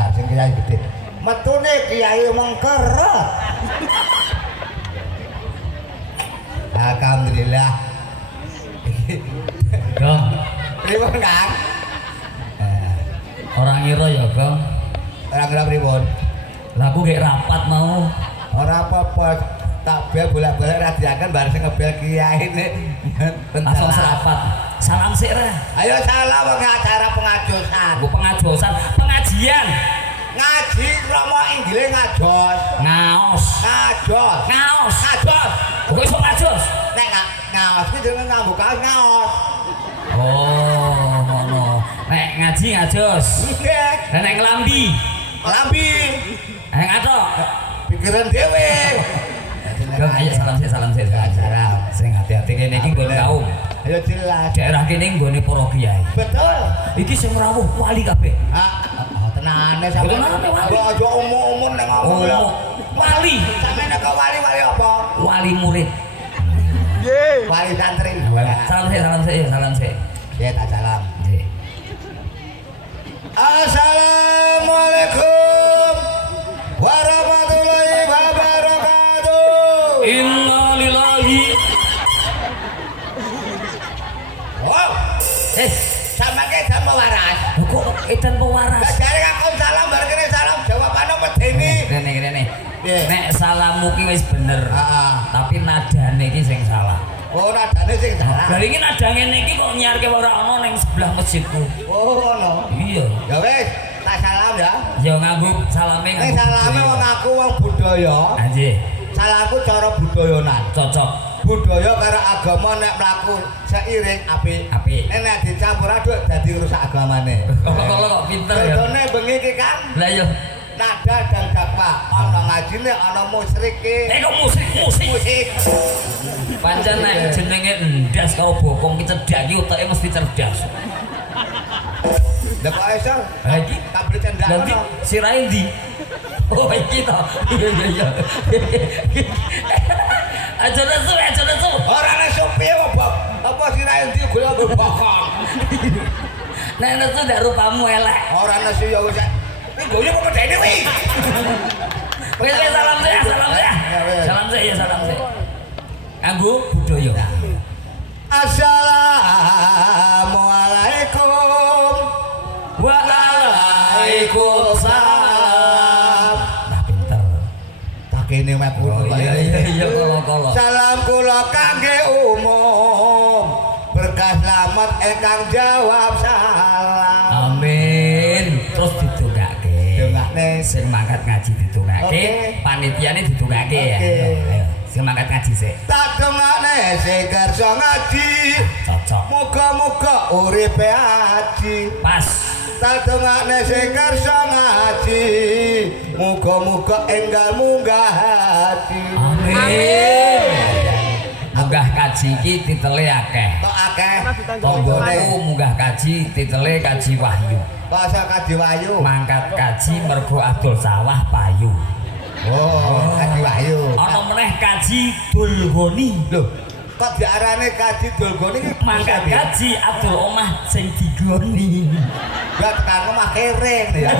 Bar sing kiai gede. Metune kiai mengkeret. Alhamdulillah. Gong, Pripun, Kang? orang ngira ya, Gong. Ora kira pripun? Lah aku kayak rapat mau. Ora apa-apa. Tak bel bolak-balik radiakan bar sing ngebel kiai ne. Langsung serapat. Salam sik ra. Ayo salam wong acara pengajosan. Aku pengajosan, pengajian. Ngaji Rama Inggile ngajos. Ngaos. Ngajos. Ngaos. Ngajos. Kok iso ngajos? Nek ngaos kuwi jenenge nganggo kaos ngaos. Oh, ngono. Nek ngaji ngajos. Nggih. Lah nek nglambi, Lambi. ngatok. Pikiran dhewe. Gong, ayo salam sik, salam sik. Salam. Sing hati-hati kene iki nggon kaum. Ayo jelas. Daerah kene nggone para kiai. Betul. Iki sing rawuh wali kabeh. Tenane sampe. Tenane wali. Aja umum-umum nek ngomong lho. Wali. Sampe nek wali-wali apa? Wali murid. Wali santri. Salam sik, salam sik, salam sik. Ya tak salam. Nggih. Assalamualaikum warahmatullahi wabarakatuh. Inna lillahi. Oh, sama ke sama waras. Kok edan pewaras? Jare aku salam bar kene salam jawabane medeni. Rene. Piye? Nek salammu ki wis bener. Heeh. Tapi nadane iki sing salah. Oh, nadane sing salah. Lah iki nada ngene iki kok nyiarke ora ana ning sebelah masjidku. Oh, ngono. Iya. Ya wis, tak salam ya. Ya nganggo salame Nek nganggo. salame wong aku wong budaya. Anjir, Salahku cara budayanan. cocok. Budaya karo agama nek mlaku seiring apik. Apik. Nek dicampur aduk dadi rusak agamane. Kalau kok pinter ya. Contohnya bengi iki kan Lah yo. nada dan dakwah, ana ngajine, ana musyrike. Nek kok musik. Pancen nek jenenge ndas karo bokong ki cedak ki utake mesti cerdas. Lah kok iso? Lah iki Tak beli cendak. nanti sirahe ndi? Oh iki to. Iya. Aja nesu. Ora nesu piye kok, apa sirahe ndi golek bokong. Nek nesu ndak rupamu elek. Ora nesu ya wis. Iki golek kok medene kuwi. Wis salam saya. Salam saya. Nganggo budaya. Assalamualaikum Waalaikumsalam. Nah pinter. tak kene mek ngono. Iya kolo. Salam kula kangge umum berkah selamat ingkang jawab salam. Amin. Terus didongake. Dongakne. Sing mangkat ngaji didongake, Oke. panitiane didongake ya. Oke. Ayo, sing mangkat ngaji sik. Tak dongakne sing kersa ngaji. Cocok. Muga-muga uripe aji. Pas. Tak dongakne sing kersa ngaji. Muga-muga enggal munggah hati. Amin. Munggah kaji iki titele akeh. Tok akeh Tonggoku munggah kaji titele kaji wahyu. kok iso kaji wahyu. Mangkat kaji mergo Abdul Sawah payu. Oh, kaji wahyu. Ana meneh kaji Dulgoni. Lho, kok diarani kaji dolgoni iki Mangkat kaji Abdul Omah sing digoni. gak tekan omah kering ya.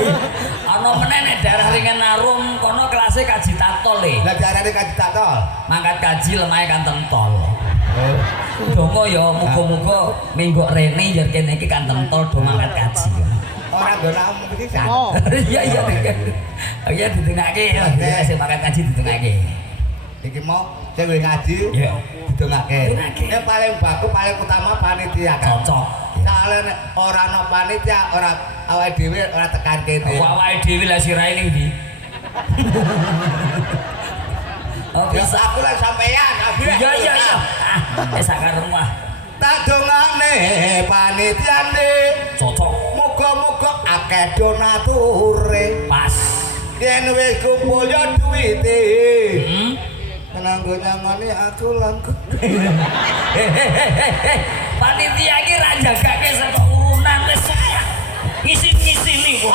Ana meneh nek daerah ringen arum kono kelasé kaji tatol e. Lah diarani kaji tatol. Mangkat kaji lemahe kanten tol. Oh. Donga ya muga-muga minggu rene yer kene iki kanten tol do mangkat kaji. Ora nggonakmu iki sak. Iya. Ya didengake ya sing mangkat kaji didengake. Iki mau sing wis ngaji Iya. didongake. Didongake. Nek paling baku paling utama panitia kan. Cocok. Soale nek ora ana panitia ora awake dhewe ora tekan kene. Awake dhewe lah sirahe ning ndi? Oh, Ya bisa. aku lah sampeyan, aku. Iya. Sak karepmu ah. Tak dongakne panitiane. Cocok. Muga-muga akeh donature. Pas. Yen wis kumpul ya duwite. Kanggo nyamani aku langkung. Panitia iki ra jagake saka urunan wis ngisi-ngisini kok.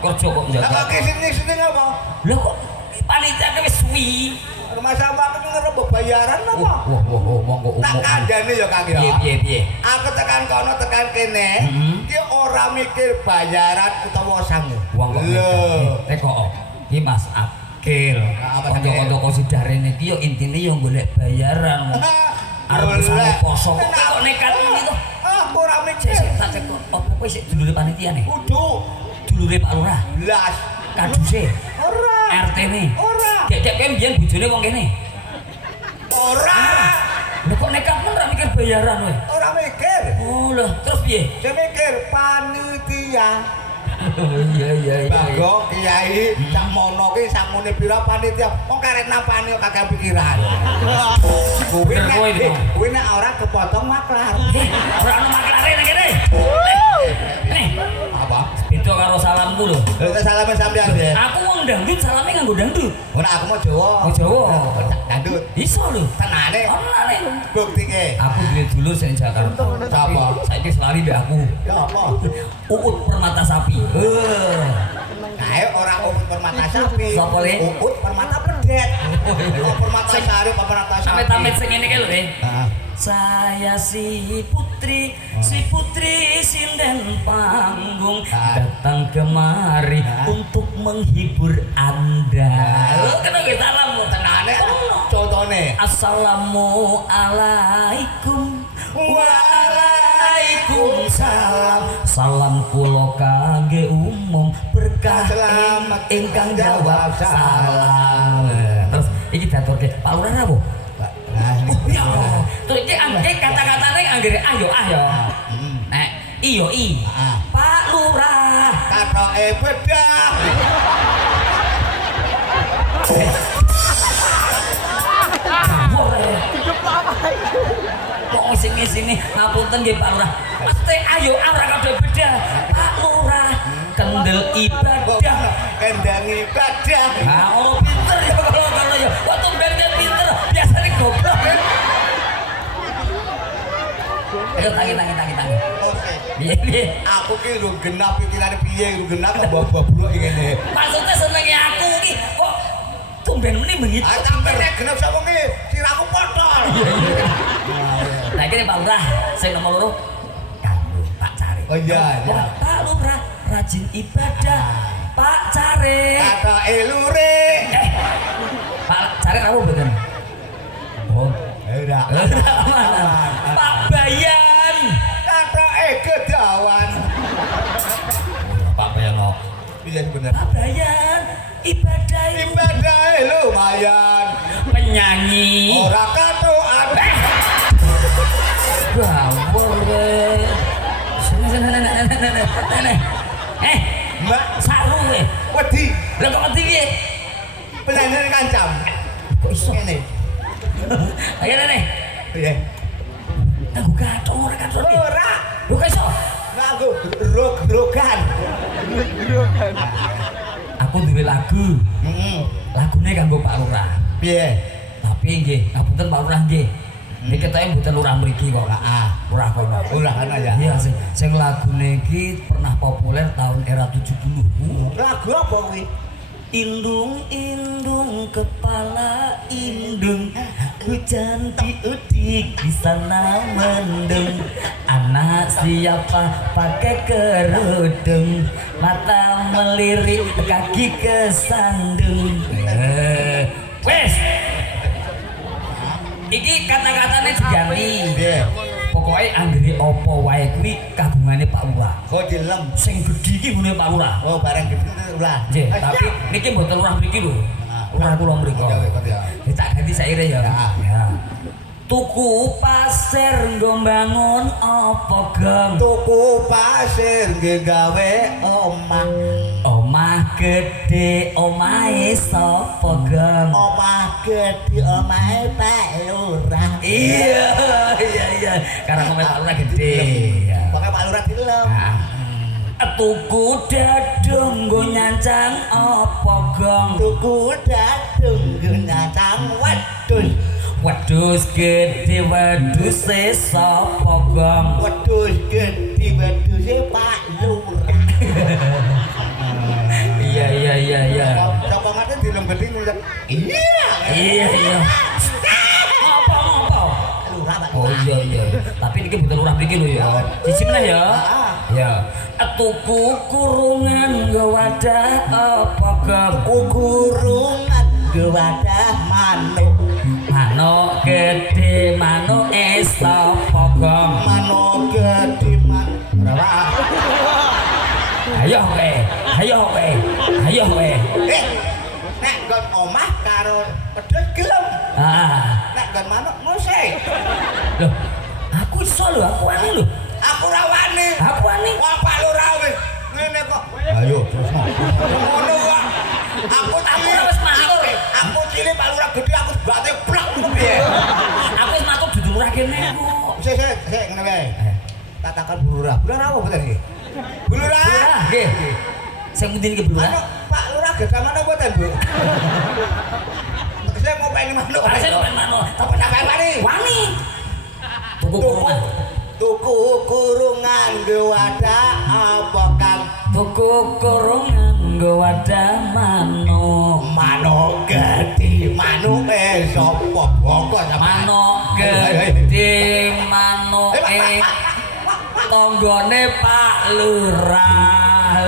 Kerja kok Apa jaga. kesini apa? Lho kok panitia wis suwi. Rumah sampah iki ngerebut bayaran apa? Monggo Tak kandhane ya Kang ya. Piye. Aku tekan kono tekan kene, ki ora mikir bayaran utawa sangu. Wong kok teko. Iki Mas Akil. Kanca-kanca konsidarene iki yo intine yo golek bayaran. Arep sangu poso kok nekat ngene to. Aku ora mikir. Tak cek opo kowe sik dulure panitia ne? Kudu Dulure Pak Lurah. blas. Kaduse. Ora. RT-ne. Ora. Dek kowe mbiyen bojone wong kene. Ora. Lho kok nekat men ra mikir bayaran kowe? Ora mikir. Oh lho, terus piye? Saya mikir panitia. Iya. Bagong kiai sak mono ki sakmene pira panitia. Wong karek napani kok kagak pikiran. Kuwi nek ora kepotong maklar. Ora ono maklare nang kene. Nih, Apa? itu karo salamku lho. Lha salaman sampean ya. Aku wong dangdut salame nganggo dangdut. Ora aku mau Jawa. Oh Jawa. Dangdut. Iso lho. Tenane. Ono nek. Buktike. Aku duwe dulur sing Jakarta. Sapa? Saiki selari mbek aku. Ya apa? Uut permata sapi. Kae ora umut permata sapi. Sapa le? Uut permata pedet. Oh permata sari apa permata sapi? Sampe-sampe sing ngene iki lho, Heeh. Saya si putri sinden panggung datang kemari untuk menghibur Anda. Lo kena gue salam lo Tenane contone. Assalamualaikum Waalaikumsalam. Salam kula kangge umum berkah Selamat ingkang jawab salam. Terus iki daturke Pak Lurah apa? Oh iya. Terus iki angge kata-katane anggere ayo. Nek iyo i. Pak Lurah. Katoke bedah. Kok sini ngapunten nggih Pak Lurah. Mesti ayo ora kadhe beda. Pak Lurah kendel ibadah. Kendang ibadah. Nah, oh pinter ya kalau ya. Waktu bengkel pinter, biasanya goblok ya. Ayo tangi. Oke. Piye. Aku ki lu genap pikirane piye lu genap bawa blok ngene. Maksudnya senenge aku ki kok tumben meneh begitu. Ah sampe nek genap sapa ki siraku potol. Nah iki Pak Lurah sing nomor loro kamu Pak Cari. Oh iya. Pak Lurah rajin ibadah. Pak Cari. Katoke lure. Pak Cari kamu mboten? Oh, Ora. Pak Bayan. Katoke gedawan. Pak Bayan no. Piye bener? Pak Bayan ibadah lumayan. penyanyi. Ora katokan. Gawur we. Sini. Mbak Saru we. wedi Lah kok wedi piye? penyanyi kancam. Kok iso? Ngene. Ayo nih. Piye? Tangguh kathok ora kathok. Ora. Lho kok iso? Aku rog-rogan. Aku duwe lagu. Lagune kanggo Pak Lurah. Piye? Tapi nggih, ngapunten Pak Lurah nggih. Niki ketoke mboten lurah mriki kok. Heeh. Lurah kono. Ora ana ya. Iya sing lagune iki pernah populer tahun era 70. Lagu apa kuwi? Indung kepala indung, hujan diudik di sana mendung. Anak siapa pakai kerudung, mata melirik kaki kesandung. Wes, iki kata-katanya diganti. Pokoknya anggere apa wae kuwi kagungane Pak Lurah. Kok dilem. Sing gedhi iki ngene Pak Lurah. Oh, barang gitu ulah. Nggih, tapi niki mboten lurah mriki lho. Lurah kula mriki. Ya tak ganti saire ya. Ya. Tuku pasir nggo bangun apa gang? Tuku pasir nggih gawe omah. Omah gede omahe sapa gang? Omah gede omahe Pak Lurah. Iya. Karena omahe Pak Lurah gede. Ya. Pokoke Pak Lurah dilem. Tuku dadung nggo nyancang apa gang? Tuku dadung nggo nyacang wedhus. Wedhus gede wedhus sapa gang? Wedhus gede wedhuse Pak Lurah. Iya. Sokongane dilem gede ngulet. Iya. Iya iya. Apa? Lurah Pak. Oh iya. Tapi ini betul lurah mriki lho ya. Siji meneh ya. Ya. Tuku kurungan gawadah apa Kurungan gawadah manuk. manuk gede manuk es apa gong. Manuk gede manuk. Ayo kowe. Nek nggon omah karo pedhot gelem. Nek nggon manuk ngusik. Loh, aku iso lho, aku wani lho. Aku ra wani. Aku wani. Wah Pak Lurah wis ngene kok. Ayo terus. Ngono kok. Aku wis matur. Aku cilik Pak Lurah gede aku bate plak ngono piye. Aku wis matur dudu lurah kene kok. Sik ngene wae. Tak takon Bu Lurah. Bu Lurah apa mboten iki? Bu Lurah. Nggih. Sing pundi niki Bu Lurah? Pak Lurah gadah manuk mboten, Bu? Tegese mau pengen manuk. Ora sing pengen manuk. Apa sampean wani? Wani. Tuku kurungan gawadah apa Kang? tuku kurungan gawadah manuk. Manuk gede, manuk sapa? Boko sampean. Manuk gede manuk tanggane Pak Lurah.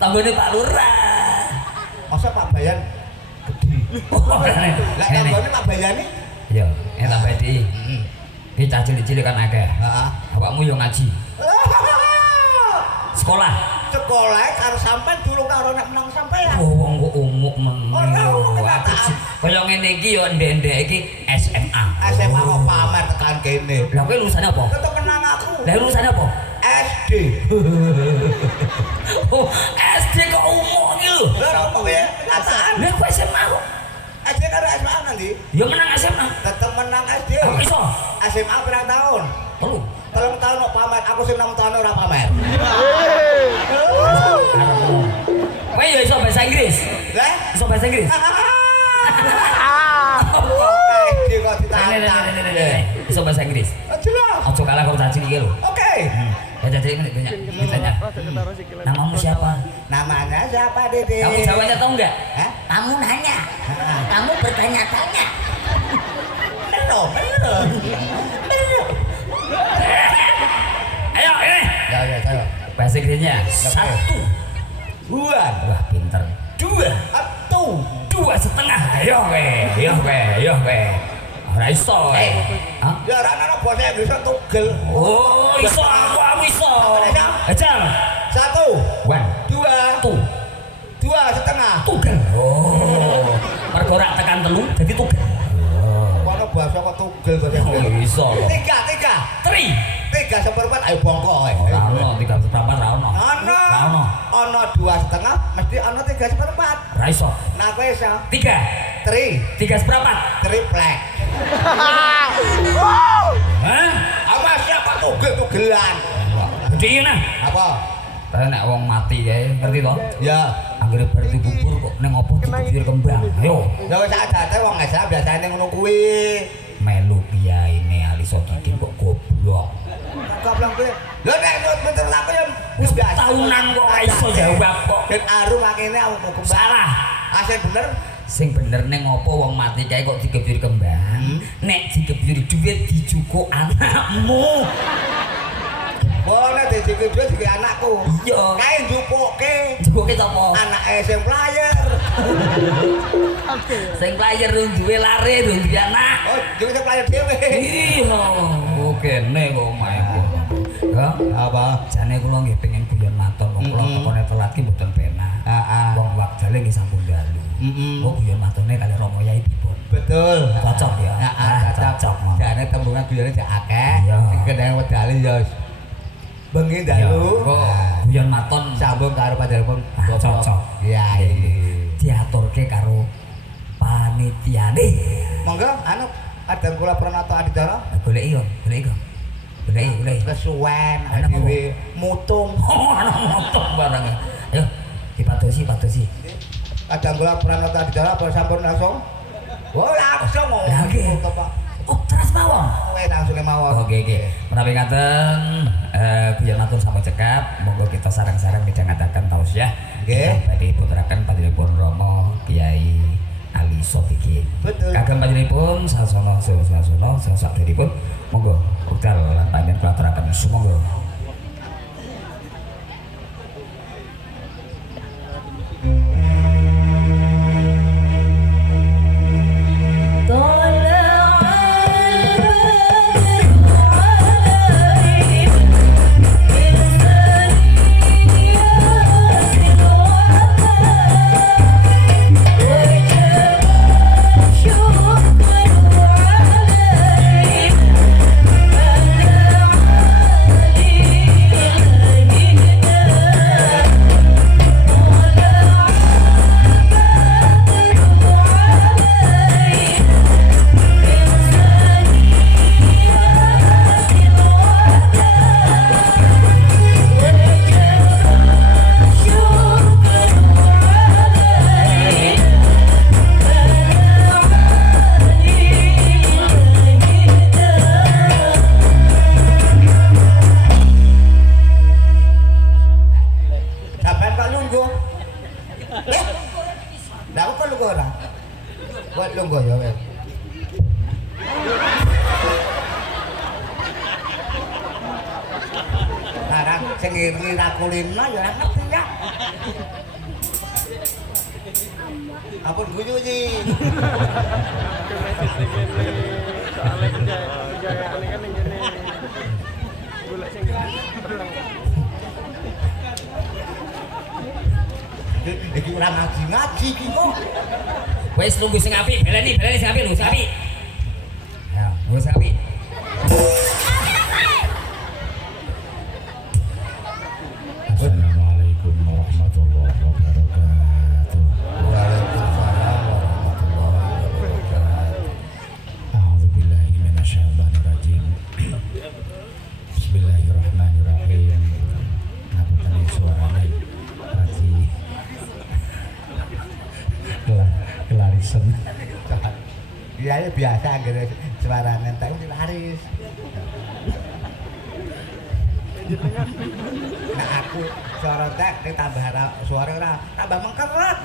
Tanggane Pak Lurah. Masa Pak Bayan gede? Lah tanggane Pak Bayane? Iya, enak bae iki. Iki cah cilik-cilik kan akeh. Heeh. Awakmu yo ngaji. Sekolah. Sekolah karo sampean durung karo nek menang sampean. Oh, wong kok umuk men. Ora Aku kaya ngene iki yo ndek-ndek iki SMA. SMA kok pamer tekan kene. Lah kowe lulusannya apa? Tetep menang aku. Lah lulusannya apa? SD. Oh, SD kok umuk iki lho. Lah apa kowe? Kenyataan. Lah kowe SMA kok. SD karo SMA nanti. Ya menang SMA. Tetep menang SD. Kok iso? SMA berapa tahun? 3 tahun kok pamer. Aku sing 6 tahun ora pamer. Kowe ya iso bahasa Inggris? Lah, Iso bahasa Inggris? SD kok ditantang. Iso bahasa Inggris? Jelas. Ojo kalah karo cacing iki lho. Oke. Ya jadi ini banyak ditanya. Namamu siapa? Namanya siapa, Dede? Kamu jawabnya tahu enggak? Hah? Kamu nanya. Kamu bertanya-tanya. Bener. Ayo ini. Ya, saya. Bahasa Inggrisnya 1. 2. Wah, pinter. 2. 2,5. Ayo we. Ora iso. Hah? Ya ora ana basa Inggris tugel. Oh, iso aku iso. Ajar. 1. 1 2. 2,5. Tugel. Oh. Mergo ora tekan 3 dadi tugel. Ono basa kok tugel basa Oh, Inggris. iso lho. 3. 3. 3 ayo bongko. Ora ono 3 seperempat ora ono. Ono. Ono 2,5 mesti ono 3/4. Ora iso. Nah kowe iso. 3. 3 seperempat. triplek. Hah? Apa siapa tugel-tugelan? Gede nah. Apa? Tapi nek wong mati kae, ngerti to? Ya. Anggere bar dikubur kok ning opo dikubur kembang. Ayo. Ya wis adate wong Islam biasane ngono kuwi. Melu kiyaine Ali Sodikin kok goblok. Goblok kuwi. Lho nek bener aku ya Wis tahunan kok ora iso jawab kok. Ben arum akene awakmu kembang. Salah. Asing bener. Sing bener ning opo wong mati kae kok dikebur kembang. Nek dikebur dhuwit dijukuk anakmu. Boleh dadi duwe iki anakku. Iya. Kae njupuke. Jukuke sapa? Anake sing player. Sing player duwe lare duwe anak. Oh, duwe sing player dhewe. Iya, kene kok omahe kok. Ya, Apa? jane kula nggih pengen guyon matur wong kula tekone telat ki mboten penak. Heeh. Wong waktale nggih sampun dalu. Kok guyon matune kali Romo Yai Pipun. Betul. Cocok ya. Heeh, Cocok. Jane tembungan guyone cek akeh. Iya. Kendang wedale ya bengi dalu. Kok guyon maton Sambung karo panjenengan cocok. Iya, ini. Diaturke karo panitiane. Monggo anu Adang kula Pranata Aditara Goleki yo, goleki. kesuwen Ana apa? dhewe mutung. Oh, ana motor barang. Ayo, dipatosi. Adang kula Pranata Aditara apa sampun langsung? Oh, langsung Lagi. Pak. Oh, transfer mawon. Langsung mawon. Oke. Menawi ngaten biyen matur sampun cekap, monggo kita sareng-sareng midhangetaken tausiah. Nggih. Badhe putraken panjenenganipun Rama Kiai Ali Sodikin. Betul. Kagem panjenenganipun sasana sakderipun monggo wekdal lan panjenengan kula aturaken sumangga. Kulina ya ngerti ya. Ampun guyu iki. Iki ora ngaji iki kok. Wis nunggu sing apik, beleni sing apik lho, sing apik. Ya, wis apik. Assalamualaikum warahmatullahi wabarakatuh. Waalaikumsalam warahmatullahi wabarakatuh. A'udzubillahi minasyaitonir rajim. Bismillahirrahmanirrahim. Ngapunten suarane radi kelarisan. Iya ya biasa anggere suarane entek laris. Nah aku suara tek ditambah suara ora tambah mengkeret.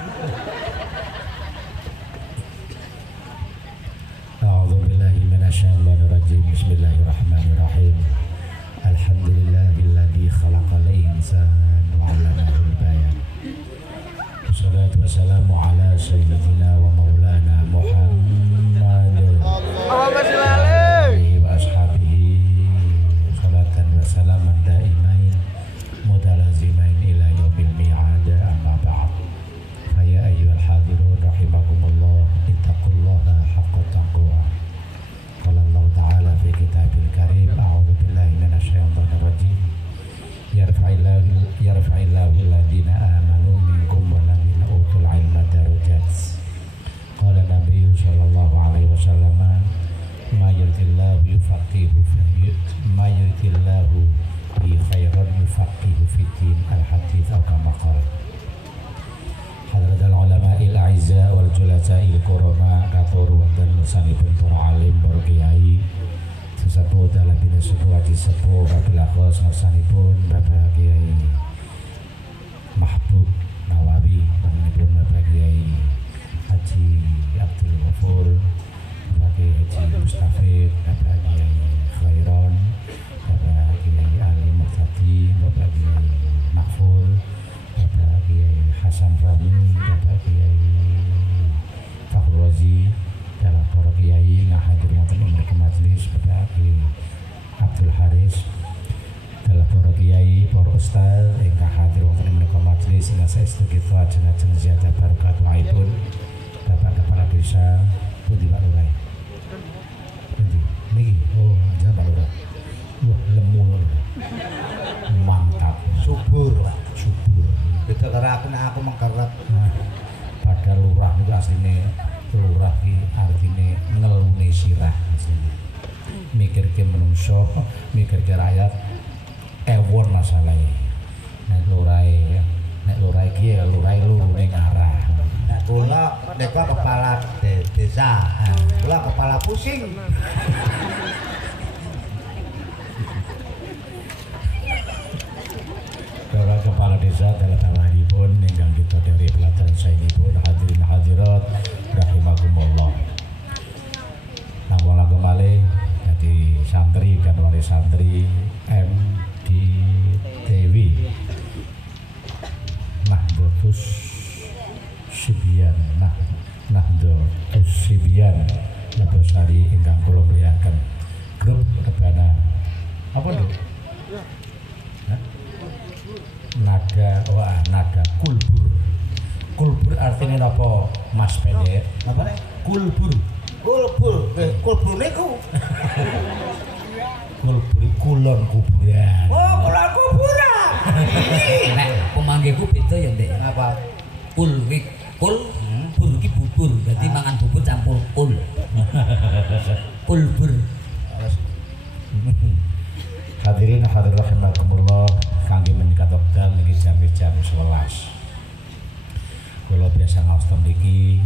A'udzubillahi minasyaitonir rajim. Bismillahirrahmanirrahim. Alhamdulillahilladzi khalaqal insana wa 'allamahul bayan. Wassalatu wassalamu ala sayyidina wa maulana Muhammad. Allahumma shalli alaihi wa ashabihi salatan wa salaman daimain mutalazimain ila yaumil mi'ad, amma ba'd. Fa ya ayyuhal hadirun rahimakumullah, ittaqullaha haqqa taqwah. Qala Allah ta'ala fi kitabil karim, a'udzu billahi minasyaitonir rajim. Yarfa'illahu alladhina amanu minkum walladhina utul ilma darajat. Qala Nabi sallallahu alaihi wasallam, ma yuridillahu yufaqihu bi khairan yufaqihu fid din. Al-hadits atau kama qala. Hadratul ulama'il a'izza wal julasa'il kurama katur wonten sanipun para alim, para kiai sesepuh dalam bina sepuh haji sepuh Bapak Lakos ngersanipun Bapak Kiai Mahbub Nawawi, pun Bapak Kiai Haji Abdul Ghafur, Bapak Kiai Haji Mustafid, Bapak Kiai Khairon, Bapak Kiai Ali Murtadi, Bapak Kiai Mahful, Bapak Kiai Hasan Rami, Bapak Kiai Fakhrul Razi, dalam para kiai ngahadir wonten ing majelis, Bapak Kiai Abdul Haris, dalam para kiai, para ustaz ingkang hadir wonten ing majelis ing saestu kita ajeng-ajeng ziyadah barokahipun. Bapak Kepala Desa pundi Pak Lurah? Pundi? Niki. Oh, jangan Pak Lurah. Wah, lemu. Mantap. Subur, Pak. Subur. Beda karo aku mengkeret. Nah, padahal lurah niku asline lurah ki artine ngelune sirah asline. Mikirke menungso, mikirke rakyat ewon masalahe. Nek lurah ki lurah lurune ngarah. Kula deka kepala desa. Kula kepala pusing. Bapak Kepala Desa dalam tawaripun ingkang kita dari pelataran saenipun hadirin hadirat rahimakumullah. Langkung-langkung malih dadi santri dan wali santri MDTW Nahdlatus Sibyan Nahdlatus Sibyan Nabasari ingkang kula mulyakaken grup rebana apa lho? Nada kulbur artinya apa Mas Pendek? Apa nih? Kulbur Kulbur niku. kulbur kulon kuburan. Oh, kulon kuburan. Nek pemanggihku beda ya Ndek. Apa? Kul bur ki bubur. Dadi mangan bubur campur kul. Kulbur. Hadirin hadirin rahimakumullah, kangge menika wekdal niki jam 11. Kula biasa ngaos ten mriki,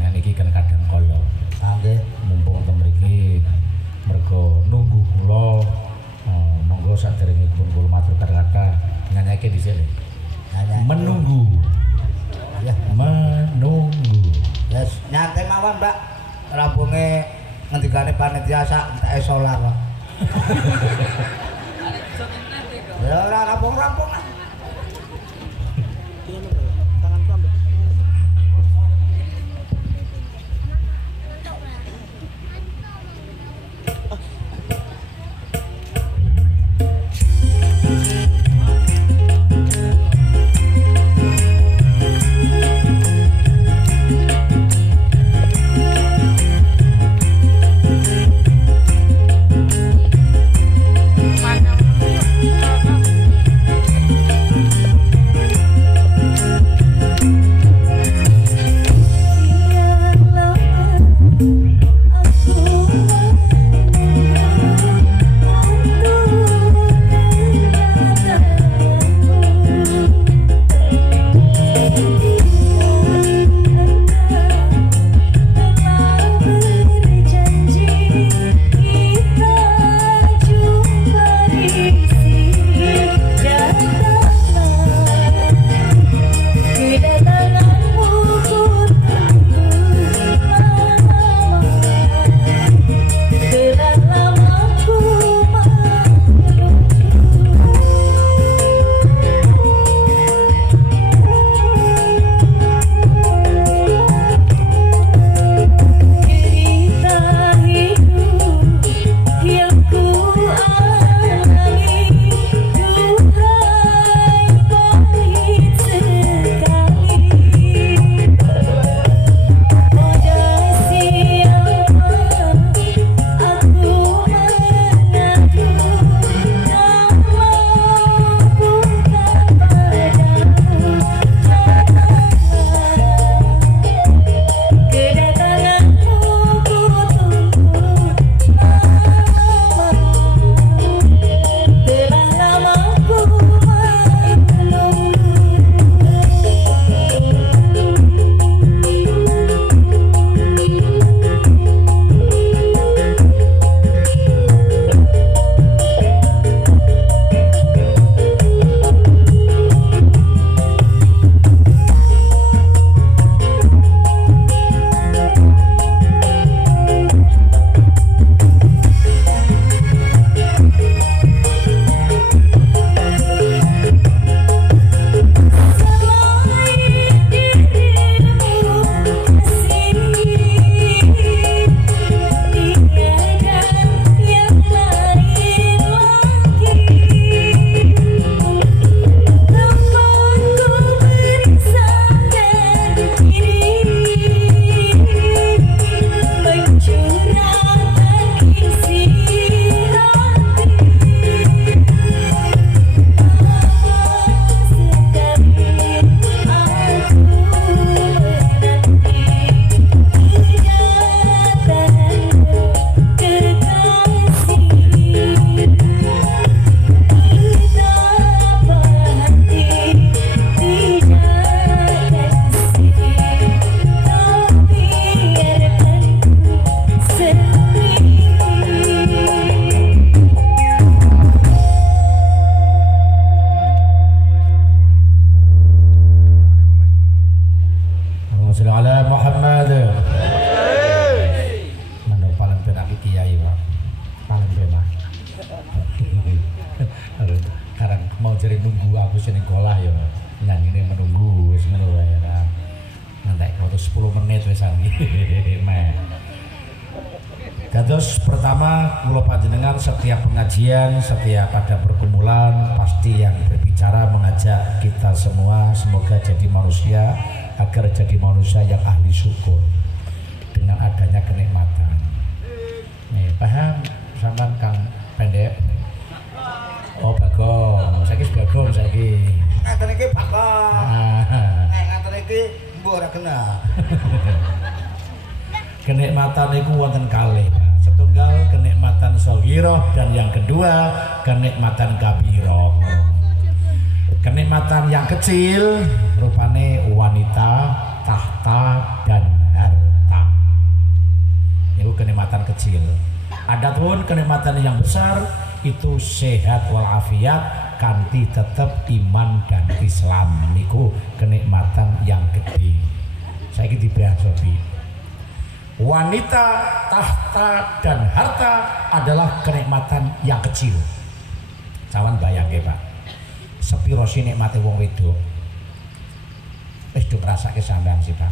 nek niki kan kadang kala Nggih. mumpung ten mriki mergo nunggu kula monggo saderengipun kula matur kata-kata nyanyake dhisik. Menunggu. Ya, Menunggu. yes, nyantai mawon, Mbak. Rampunge ngendikane panitia sak entek solar. Ya ora rampung-rampung lah. mau jadi nunggu aku sini kolah ya nyanyi menunggu wis ngono wae ra ngantek waktu 10 menit wis sangi meh. Dados pertama kula panjenengan setiap pengajian, setiap ada pergumulan pasti yang berbicara mengajak kita semua semoga jadi manusia agar jadi manusia yang ahli syukur dengan adanya kenikmatan. Nih, paham sampean Kang Pendek? Oh, Bagong. Saiki Bagong saiki. Ngaten iki Bagong. Nek ngaten iki mbok ora kena. Kenikmatan itu wonten kalih. Setunggal kenikmatan shaghirah dan yang kedua kenikmatan kabirah. Kenikmatan yang kecil rupane wanita, tahta dan harta. Itu kenikmatan kecil. Adapun kenikmatan yang besar itu sehat walafiat kanthi tetap iman dan Islam niku kenikmatan yang gede. Saiki dibahas lebih. Wanita, tahta dan harta adalah kenikmatan yang kecil. Cawan bayangke Pak. Sepiro sih nikmate wong wedok. Wis do ngrasake sampean sih Pak.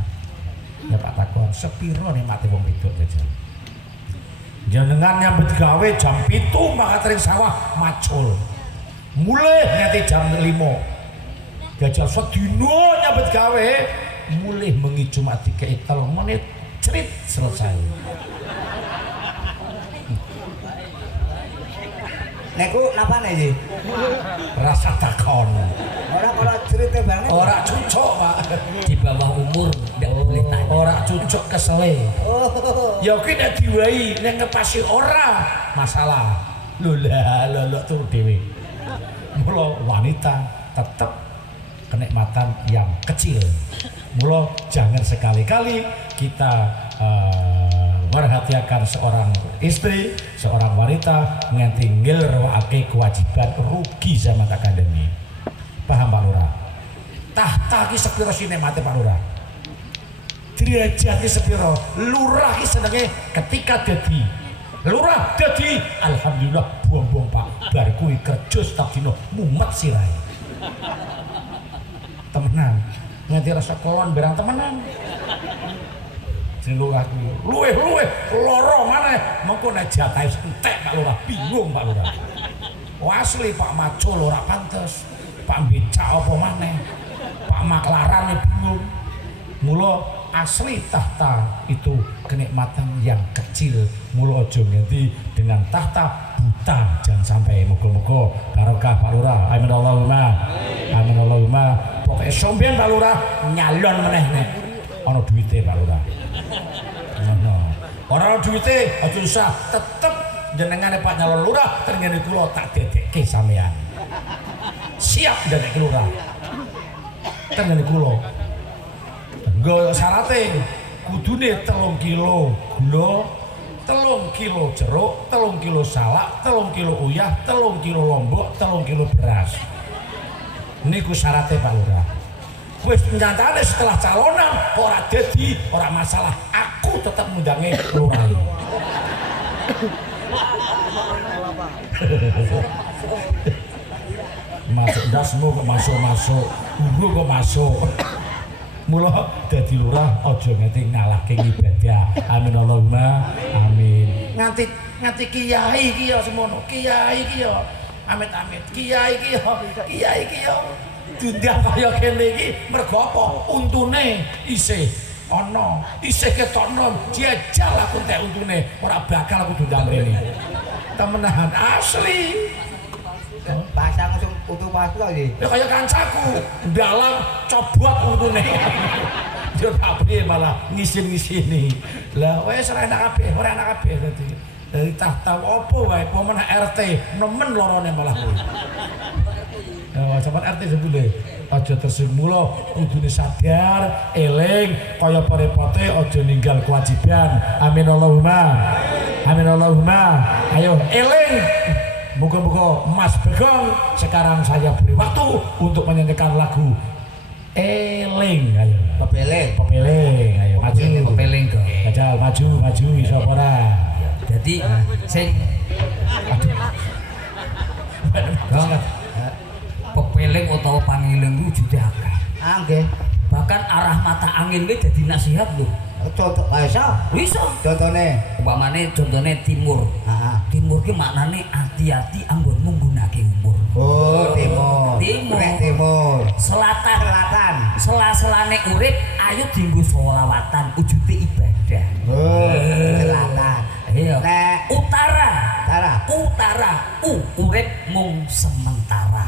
Ya Pak takon, sepiro nikmate wong wedok jajal. Jenengan nyambut gawe jam 7 makatring sawah macul. Mulai nganti jam 5. Jajal sedina nyambut gawe mulai mengi cuma 3 menit cerit selesai. Neku napa nih sih? Rasa takon. Orang kalau cerita banget. Orang cucok Pak. Di bawah umur ndak boleh tanya. Orang cucok kesele. Oh. Ya kena diwai yang ngepasi ora masalah. Lho turu dhewe. Mula wanita tetap kenikmatan yang kecil. Mula jangan sekali-kali kita merhatiakan seorang istri, seorang wanita nganti ngilrawake kewajiban rugi sama tak kandhani. Paham Pak Lurah? Tahta ki sepiro sinemate Pak Lurah? Derajat ki sepiro? Lurah ki senenge ketika dadi lurah dadi alhamdulillah buang-buang Pak. Bar kuwi kerja setiap dina mumet sirahe. Temenan. Nganti rasa kolon berang temenan. Jeneng aku luweh loro maneh mengko nek jatahe entek Pak Lurah bingung Pak Lurah. Asli Pak Macul ora pantes. Pak Becak apa maneh. Pak Maklaran bingung. Mula asli tahta itu kenikmatan yang kecil. Mula aja nganti dengan tahta buta. Jangan sampai muga-muga barokah Pak Lurah. Amin Allahumma. Amin Allahumma. Pokoke somben Pak Lurah nyalon meneh nek ana duwite Pak Lurah. Orang duwite aja usah tetep jenengane Pak Nyalon Lurah terngene kula tak dedekke sampean. Siap dedekke lurah. Terngene kula. Nggo syarate kudune 3 kilo gula, 3 kilo jeruk, 3 kilo salak, 3 kilo uyah, 3 kilo lombok, 3 kilo beras. Niku syarate Pak Lurah. Wis nyatane setelah calonan ora dadi ora masalah. Aku tetap ngundange lurah. Masuk dasmu kok masuk. Guru kok masuk. Mula dadi lurah aja ngerti ngalahke ibadah. Amin Allahumma amin. Nganti kiai iki ya semono. Kiai iki ya amit-amit. Kiai iki ya diundang kaya kene iki mergo apa? Untune isih ana, isih ketokno jajal aku entek untune, ora bakal aku diundang rene. Temenan asli. Pasang untuk pasang iki. Ya kaya kancaku, dalam cobot untune. Yo tak piye malah ngisin-ngisini. Lah wis ora enak kabeh, ora enak kabeh dadi. Dari tahta apa wae, pomen RT nemen lorone malah kuwi. Sampeyan RT sebule aja tersumula kudune sadar eling kaya apa repote aja ninggal kewajiban. Amin Allahumma. Amin Allahumma. Ayo eling. Moga-moga Mas Begong sekarang saya beri waktu untuk menyanyikan lagu eling. Ayo pepeling ayo maju Pepeling kok. Jajal maju iso apa ora. Jadi sing pangiling wujude akeh. Nggih. Bahkan arah mata angin ki dadi nasihat lho. Contoh iso. Bisa. Contone. Umpamane contone timur. Heeh. Timur ki maknane hati-hati anggonmu nggunakake umur. Oh, timur. Timur. Nek timur. Selatan. Selatan. Sela-selane urip ayo dienggo sholawatan wujude ibadah. Oh, selatan. Iya. Nek Utara. utara. Urip mung sementara.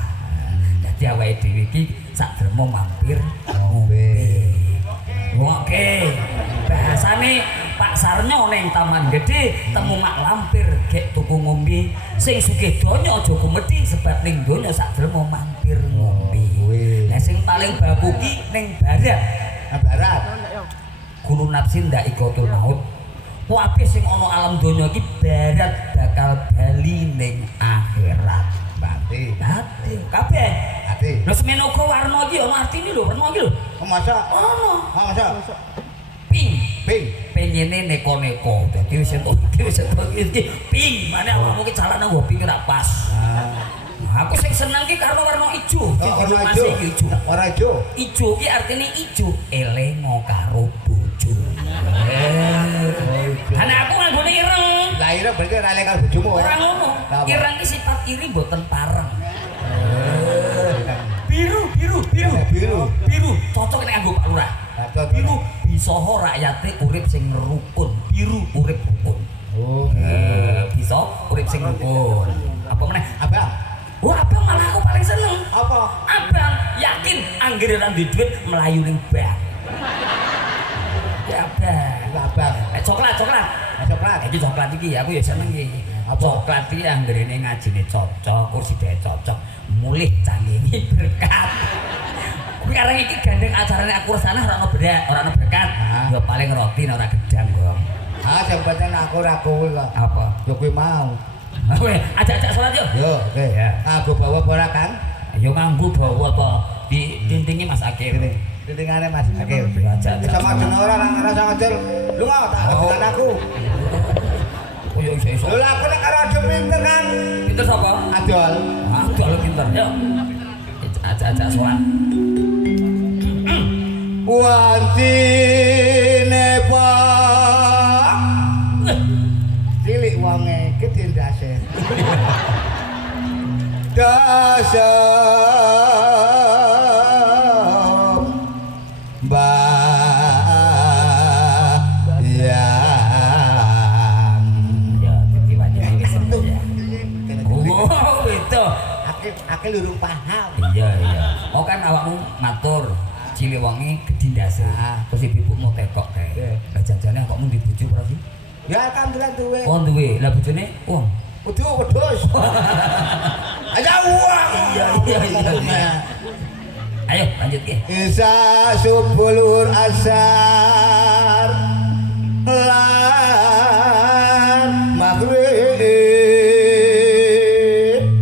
Dadi awake dhewe iki sak dermo mampir ngombe. Oke. Bahasane Pak Sarnyo ning Taman Gede temu mak lampir gek tuku ngombe. Sing sugih donya aja kumedhi sebab ning donya sak dermo mampir ngombe. Lah sing paling baku ki ning barat. Barat. Guru nafsin ndak ikotul maut. Kabeh sing ana alam donya iki barat bakal bali ning akhirat. Berarti. Hati kabeh. Hati. Lha semene uga warna iki ana artine lho, warna iki lho. Masa? Ono. Masa? Pink. Pink. Penyene neko-neko. Dadi wis entuk iki pink. Mane awakmu ki calane nggo pink ora pas. Aku sing seneng ki karo warna ijo. Warna ijo. Warna ijo. Ijo ki artine ijo elengo karo bojo. Karena aku nganggone ireng. Lah ireng berarti ora lek karo bojomu. Ora ngono. Ireng ki sifat iri mboten pareng. Biru cocok nek nganggo Pak Lurah. Biru bisa rakyate urip sing rukun. Biru urip rukun. Oh. Bisa urip sing rukun. Apa meneh? Abang. Wah, abang malah aku paling seneng. Apa? Abang yakin anggere ra duwe duit melayu ning bank. Ya abang. Coklat. Coklat. Iki coklat iki aku ya seneng iki. Coklat iki anggerene ngajine cocok, kursine cocok, mulih canggih berkat. Kuwi areng iki gandeng acarane aku resana ora ono berkat. Ya paling roti ora gedang kok. Sing penting aku ora kowe kok. Apa? Yo kuwi mau. Kowe ajak-ajak salat yo. Yo, oke. Aku bawa ora Kang? Yo nganggo bawa apa? Ditintingi Mas Akil. Titingane Mas Akil. Ajak. Bisa madun ora rasa ngecil. Lu mau tak adukan aku. Oh yo iso. Lho aku nek karo adu pinter Kang. Pinter sapa? Adol. Adol pinter. Yo. Ajak-ajak salat. Wantine Pak. Cilik wonge gedhe ndase. Dasem bayang. Ya, dadi wajah iki sentuh ya. Oh, itu. Aku lurung paham. Iya. Oh kan awakmu matur cilik wonge gedhi ndase. Terus ibu mau tekok kae. Lah jajane kok mung dibujuk ora sih? Ya alhamdulillah duwe. Oh duwe. Lah bojone wong. Wedhus. Aja uang. Iya. Ayo lanjut ke. Isa subulur asar lan maghrib.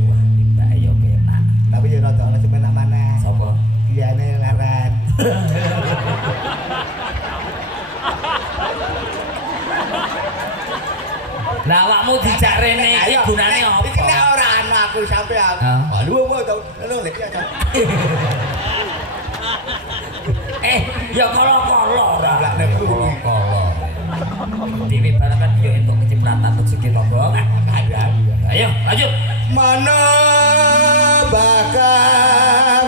Wah, ayo penak. Tapi ya rada ana semenak maneh. Sapa? Iyane leren. Lah awakmu dijak rene iki gunane apa? Iki nek ora ana aku sampean. Lho apa to? Lho lek aja. Ya kala-kala ora. Lah nek kuwi. Kala. Dewi barakan yo entuk kecipratan rezeki to, Bang. Ayo, lanjut. Mana bakal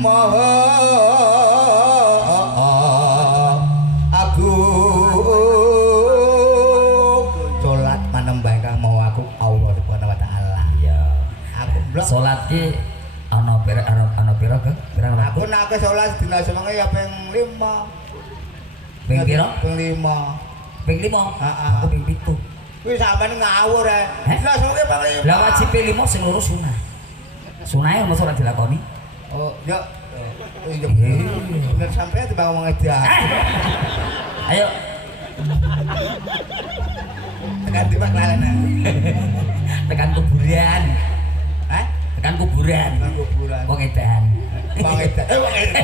moho aku salat manembah kang mau aku Allah Subhanahu wa taala. Iya. Aku blok Salat ki ana pira ke? Pirang aku nek salat dina semange ya ping 5. Ping pira? Ping 5. Ping 5. Heeh. Aku ping 7. Kuwi sampean ngawur ae. Lah semange ping 5. Lah wajib ping 5 sing loro sunah. Sunahe ono ora dilakoni. Oh, ya. Iya. Bener sampean timbang ngomong aja. Ayo. Tekan timbang lalana. Tekan kuburan. Hah? Tekan kuburan. Tekan kuburan. Wong edan. Wong edan. Wong edan.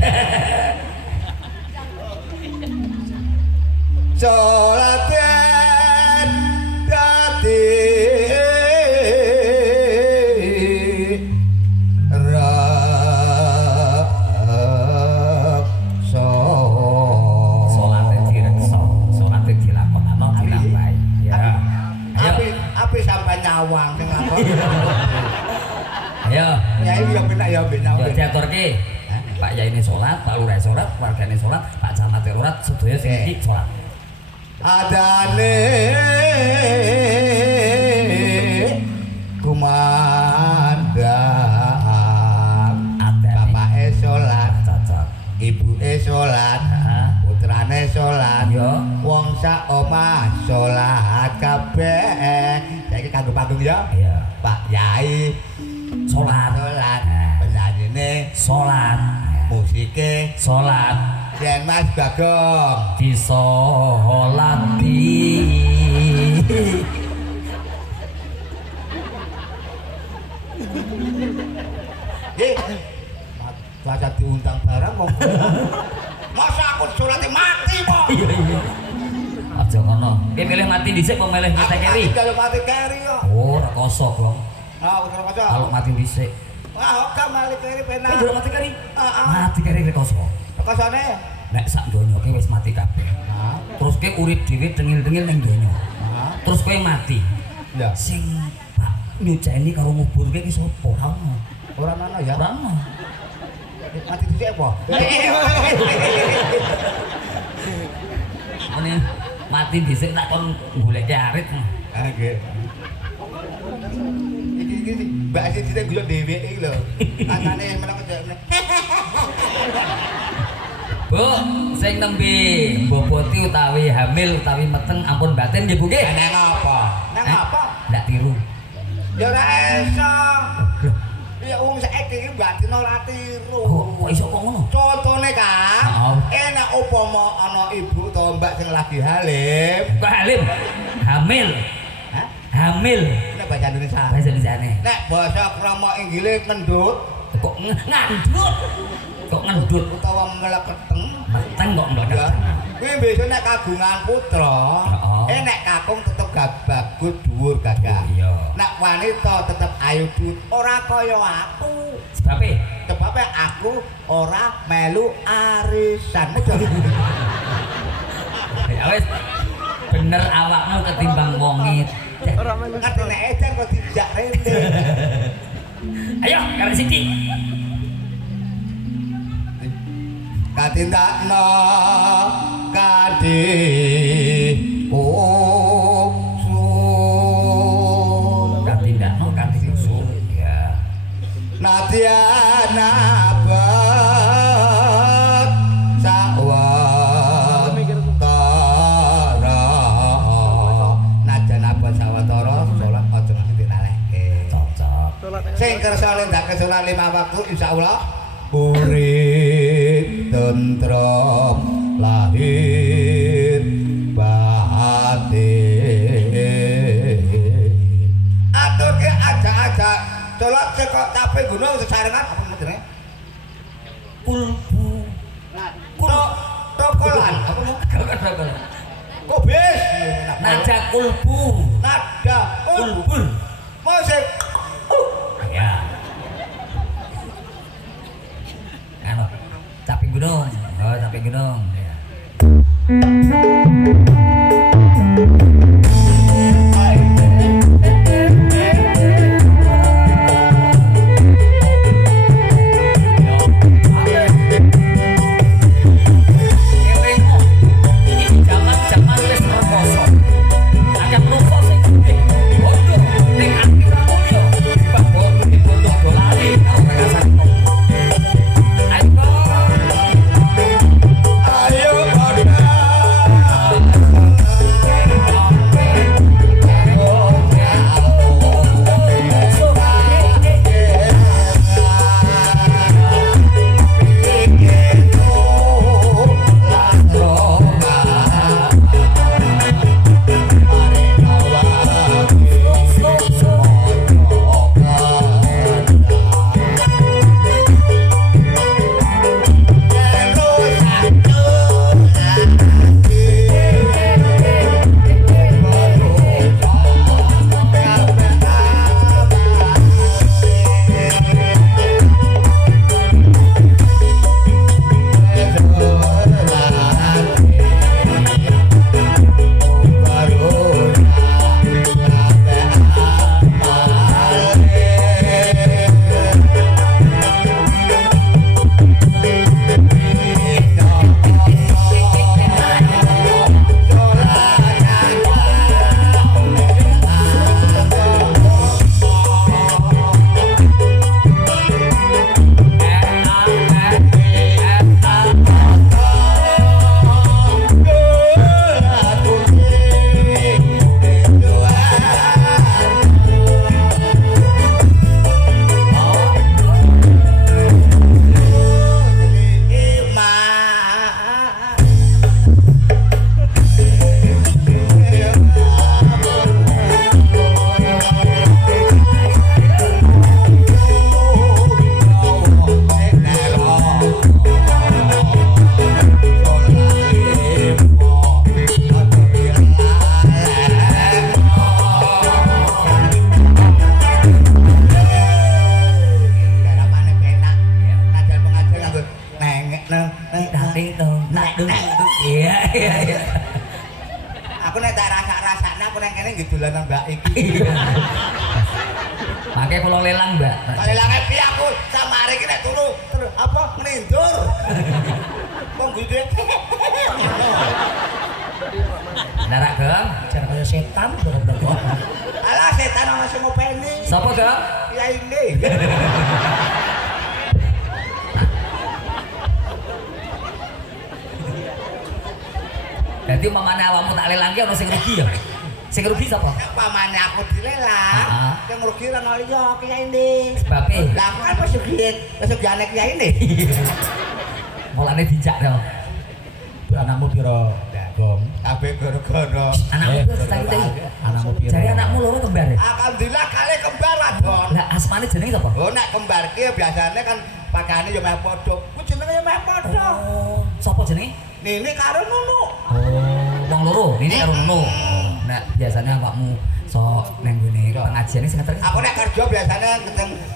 Salaten dadi Ayo. Nyai ya benak ya benak. Yo diaturke. Pak Yai ini sholat, Pak Lurah sholat, wargane sholat, Pak Camat sholat, sedaya sing iki sholat. Adane kumandang bapake sholat, Cocok. ibuke sholat, putrane sholat, wong sak omah sholat kabeh. Saiki kanggo panggung ya. Iya. Pak Yai Sholat. penyanyine Sholat. musike Sholat. Yen Mas Bagong Disolati. nggih masa diundang barang kok masa aku surate mati po Iya. Aja ngono. Ki milih mati dhisik apa milih mati keri? kalau mati keri kok Oh, ora kosok, Bang. ora kocok Kalau mati dhisik. wah kok mali keri penak Kok mati keri? heeh Mati keri rek kosok. kosone Nek sak donya ki wis mati kabeh. Terus kowe urip dhewe dengil-dengil ning donya. Terus kowe mati. ya Sing Pak nyuceni karo nguburke ki sapa? Ora ono. ora ana ya Ora ono. mati dhisik apa Ini mati dhisik tak kon golek arit. nggih iki mbak sing dite gulung dheweke iki lho kancane menang kejane Bu, sing nembe mboboti utawi hamil utawi meteng ampun batin nggih Bu nggih. nang apa nang apa Ndak tiru. ya ora iso ya wong saiki iki batin ora tiru Kok iso kok ngono? contone Kang Heeh. enak upama ana ibu utawa mbak sing lagi halim Kok halim? Hamil. hah Hamil. nek bahasa Indonesia Bahasa Indonesia. nek basa krama Inggile ngendut Kok ngandut? Kok ngendut? utawa meleketeng Meteng kok ya mleketen. kuwi besok nek kagungan putra Heeh. nek kakung tetep bagus dhuwur gagah Iya. nek wanita tetep ayu dhuwur ora kaya aku Sebabe sebabnya aku ora melu arisan mudah ya wis bener awakmu ketimbang wonge. ngerti nek edan kok dijak rene Ayo, karek siki. katindakno kadi usul Katindakno kanthi usul. Ya. Nadiana bat sawatara najan abad sawatara salat aja nganti dilalehke Cocok. sing kersa nindakake salat 5 waktu insyaallah urip tentrem lahir batin aturke aja-aja salat sekok tape gunung sesarengan apa meneh Kulbu. tokolan apa mau kobis Naja kulbu. nada Kulbul. musik Ya. Anu, caping gunung. Oh, caping gunung. Ya. Zaman wis rekoso. Akeh mlusa sing gede. Bondo ning ati ora mulya. Pak bondo di bondo dolali karo rekasan. Ayo. ayo pada nang kene nggih dolanan Mbak iki. Makanya kalau lelang mbak. Lelange piye aku sama hari iki nek turu apa ngelindur. Wong gede. Narak Gem. Jangan kayak setan bener-bener. Alah setan ana sing ngopeni. Sapa Gem? Ya ini. Jadi mamane awakmu tak lelang ki ono sing rugi ya. Sing rugi sapa? Pamane aku dilelang. Heeh. Sing rugi ra ono liya Kiai ini. Sebabe Lah aku kan pesugihan Kiai ini. mulane dijak to. Anakmu piro, Gom? Kabeh gara-gara. Anakmu piro cita-cita? Anakmu piro? Jare anakmu loro kembar ya? Alhamdulillah kali kembar lah, Don. Lah asmane jenenge sapa? Oh nek kembar ki biasane kan pakane yo meh padha. Ku jenenge yo meh padha. Oh, sapa jenenge? Nini karo Nunu. Oh, wong loro, ini karo ngono. Nah, biasanya awakmu sok nang ngene pengajian sing ngeter. Aku nek kerja biasane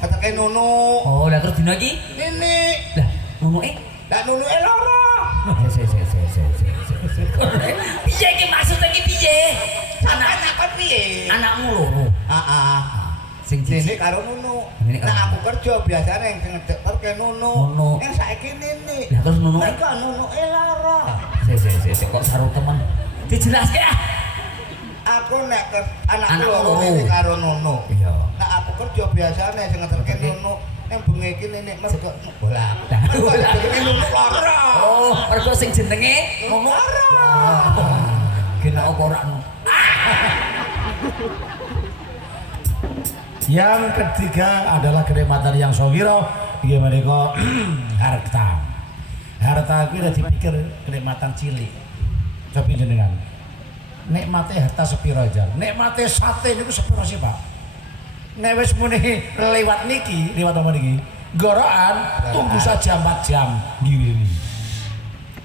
keteke Nunu. Oh, lah terus dina iki? Nini. Lah, nunuke? Lah Nunu loro. Se. Piye iki maksudnya iki piye? Sampeyan takon piye? Anakmu loro. Heeh. Sing Nini cici karo Nunu. Nini karo Nah aku Nunu. kerja biasane sing keteke Nunu. Nunu. Yang saiki Nini. Lah terus nunuke? Lah kok Nunu loro. Se kok saru temen. Dijelaske ah. Aku nek Anak anakku loro loro. Nini karo Nunu. Iya. Nah aku kerja biasane sing ngeterke Nunu. Yang bengi iki Nini mergo bola. Lah, Mergo bola. jenenge Nunu loro. Oh, mergo sing jenenge ngono. Kena apa ora ngono. Yang ketiga adalah kenikmatan yang sogiro. Gimana kok harta. Harta itu udah dipikir kenikmatan cilik. Tapi jenengan, nikmatnya harta sepiro aja. Nikmatnya sate itu sepiro sih Pak. Nek wis muni lewat niki, lewat apa niki? Gorokan tunggu saja 4 jam gini.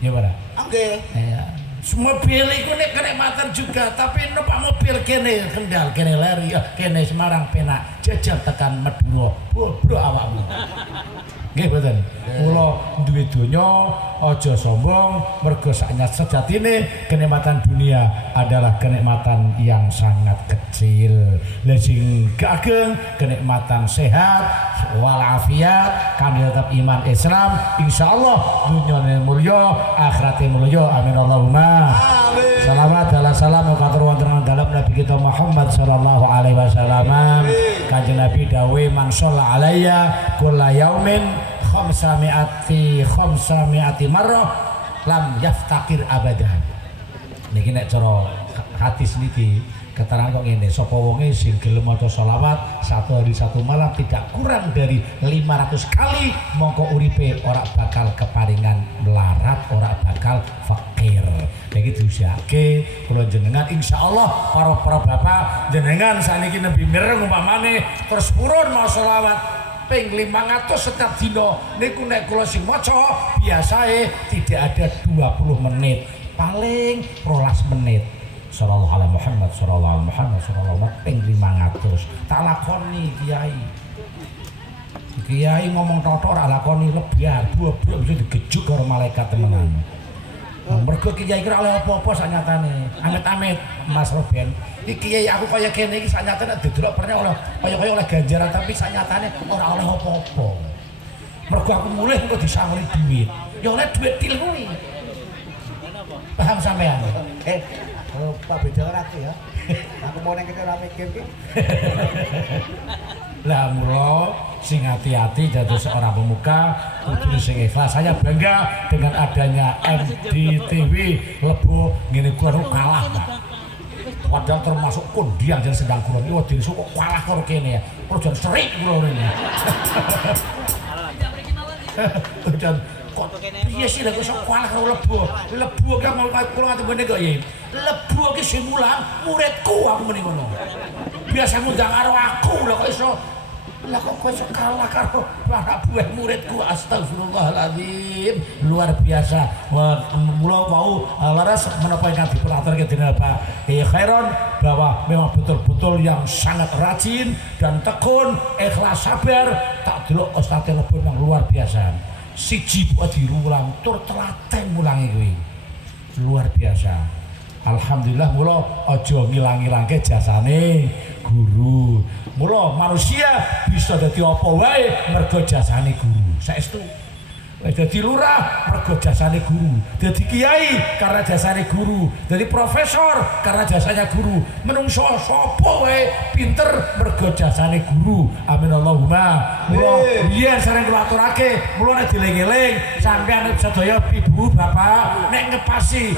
Ya Pak. Nggih. Ya. Mobil itu nek kenikmatan juga, tapi numpak mobil kene Kendal, kene Leri, kene Semarang penak, jajal tekan Madura, bro awakmu. Nggih mboten. Kula duwe donya aja sombong, mergo sejatine kenikmatan dunia adalah kenikmatan yang sangat kecil. Lah sing ageng kenikmatan sehat walafiat, kami tetap iman Islam, insyaallah dunyane mulya, akhirate mulya. Amin Allahumma. Amin. Salawat ala salam katur wonten dalam Nabi kita Muhammad sallallahu alaihi wasallam. Kanjeng Nabi dawuh man shalla alayya kulla yaumin khamsami'ati marrah lam yaftakir abadan. Niki nek cara hadis niki keterangan kok ngene, sapa wonge sing gelem maca selawat satu hari satu malam tidak kurang dari 500 kali, mongko uripe ora bakal keparingan melarat, ora bakal fakir. Niki diusahaake kula jenengan insyaallah para bapak jenengan saniki nembe mireng umpamane terus purun mau selawat ping 500 setiap dina niku nek kula sing maca biasae tidak ada 20 menit, paling 12 menit. Sallallahu alaihi Muhammad, sallallahu alaihi Muhammad, sallallahu alaihi ping 500. Tak lakoni kiai. Kiai ngomong totor ora lakoni lebihan, buah-buah bisa digejuk karo malaikat temenan. Mergo kiai kira oleh apa-apa sak nyatane. Amit-amit Mas Roben. Iki kiai aku kaya kene iki sak nyatane didelok pernah oleh kaya-kaya oleh ganjaran tapi sak nyatane ora oleh apa-apa. Mergo aku mulih engko disangoni duit. Ya oleh duit til kuwi. Paham sampean? Pak beda ora aku ya. Aku mau nang kene ora mikir ki. Lah mula sing hati-hati jadi seorang pemuka kudu sing ikhlas. Saya bangga dengan adanya MDTV Lebo ngene kuwi kalah, Pak. Padahal termasuk kondiang jadi sedang kurang iki dhewe kok kalah karo kene ya. Terus jan serik kula rene. Dan kok piye sih lek iso kalah karo Lebo? Lebo ki mau kula ngati ngene kok ya. Lebo ki sing mulang muridku aku meni ngono. Biasa ngundang karo aku lho kok iso lah kok kowe iso kalah karo anak buah muridku. Astagfirullahaladzim, luar biasa. Mula mau laras menapa ingkang dipuraturke dening Pak Kiai Khairon bahwa memang betul-betul yang sangat rajin dan tekun, ikhlas, sabar. Tak delok Ustaz Lebo yang luar biasa. Siji buat diulang tur telaten mulangi kuwi. Luar biasa. Alhamdulillah mula aja ngilang-ilangke jasane guru. Mula manusia bisa dadi apa wae mergo jasane guru. Saestu. Dadi lurah mergo jasane guru, dadi kiai karena jasane guru, dadi profesor karena jasanya guru. Menungso sapa wae pinter mergo jasane guru. Amin Allahumma. Mula biyen sering kula aturake, mula nek dieling-eling sampeyan sedaya ibu bapak nek ngepasi